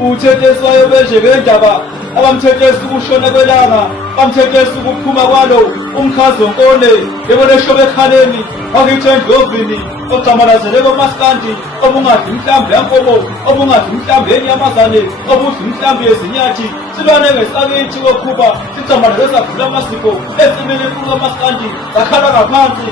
uthetheswayo bejeke ndaba abamthethesa ukushona kwelanga bamthethesa ukuphuma kwalo umkhazonkone yebona eshobe ekhaleni wakithi endlovini ocamalazele komaskandi obungadli mhlambe yankomo obungadli mhlambe yenyamazane obudli mhlambe yezinyathi silwane ngesakithi kokhuba sicamalele savula amasiko esimele enkulu kamaskandi zakhala ngaphansi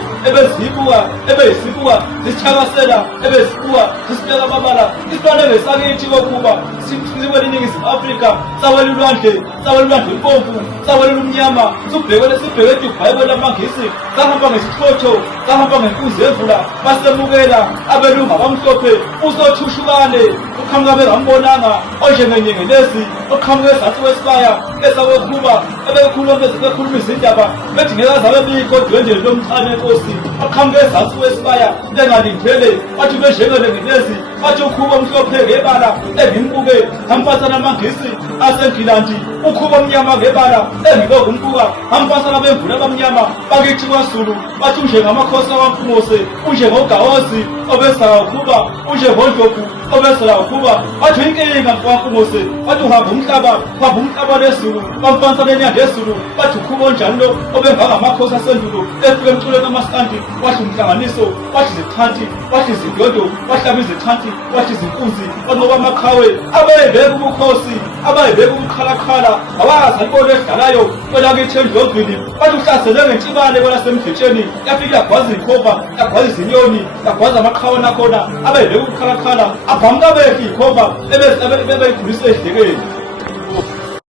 ebezisibuka zisithakasela ebezibuka zisibeka amabala isilwane ngesakithi kokhuba sikwela iningizimu Afrika sawela ulwandle impomvu sawela umnyama sibheke eDubai kwela mangisi sahamba ngesithotho sahamba ngenkunzi yemvula basemukela abelungu abamhlophe usothushukane uqhamuka bengambonanga onjengenyengelezi oqhamuke ezansi kwesibaya esakokhuba bekhuluma izindaba bethi ngeke azabe bikho odwendweni lomchane enkosi aqhamuke ezansi kwesibaya bengalindele bathi benjengelengelezi bathi ukhuba omhlophe ngebala engimbuke hampasana amangisi asengilandi ukhuba omnyama ngebala engilokhu umbuka hampasana bemvula abamnyama bakithi kwaZulu bathi unjengamakhosi awamphumose unjengogawozi obesala ukhuba unjengondlovu obesala ukhuba bathi inkinga mfumose bathi uhamba umhlaba lezulu bamfanisa lenyanda yezulu bathi ukhuba onjani lo obengaka amakhosi asendulo efike emculweni kamaskandi wathi umhlanganiso wathi izixhanti wathi izindondo wahlaba izixhanti wathi izinkunzi banqoba amaqhawe abeyibeka ubukhosi abayibeka ubukhalakhala awazi alibona edlalayo kwelakithi endlovini bathi uhlasele ngentshibane kwelasemdletsheni yafika yagwaza ikhova yagwaza izinyoni yagwaza amaqhawe nakhona abayibeka ubukhalakhala abhamuka behle ikhova ebeyikhulisa edlekeni.